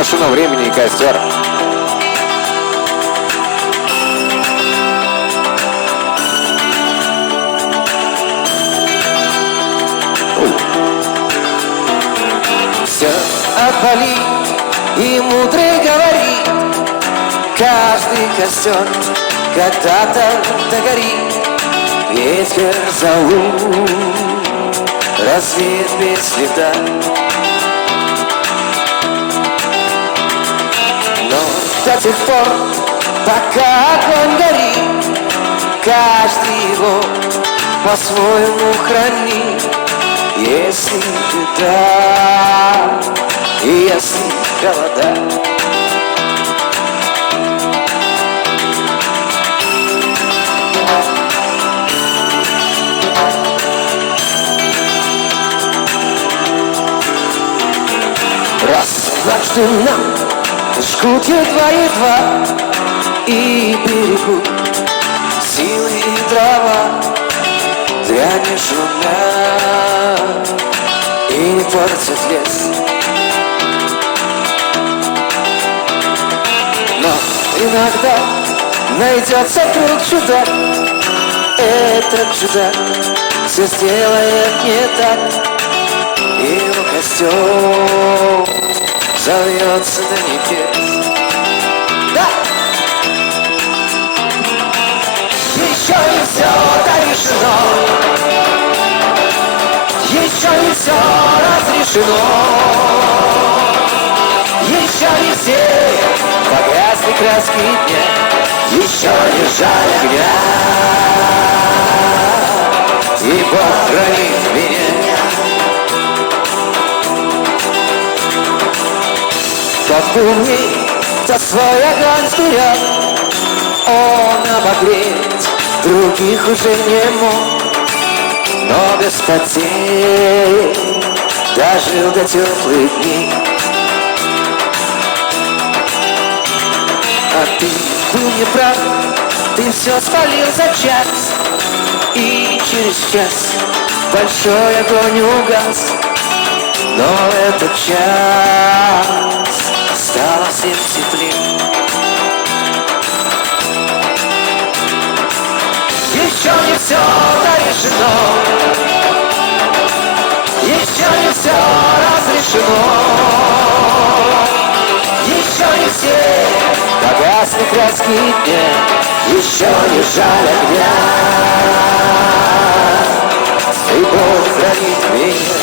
машину времени и костер. Все отвали и мудрый говорит, каждый костер когда-то догорит. Ветер зовут, развеет без следа. Но до тех пор, пока огонь горит, каждый его по-своему хранит. Если беда и если голода, раз дважды нам жгут едва-едва и берегут силы и дрова. Зря не шумят и не портят лес. Но иногда найдется вдруг чудак. Этот чудак все сделает не так, и его костер зовется до небес. Да! Еще не все решено, еще не все разрешено, еще не все погасли краски дня, еще не жаль огня, и Бог хранит меня. Тот умней, кто свой огонь вперед, он обогреть других уже не мог, но без потерь дожил до теплых дней. А ты был неправ, ты все спалил за час, и через час большой огонь угас. Но этот час стало всем теплее. Еще не все решено, еще не все разрешено, еще не все погасли краски дня, еще не жаль огня, и Бог хранит меня.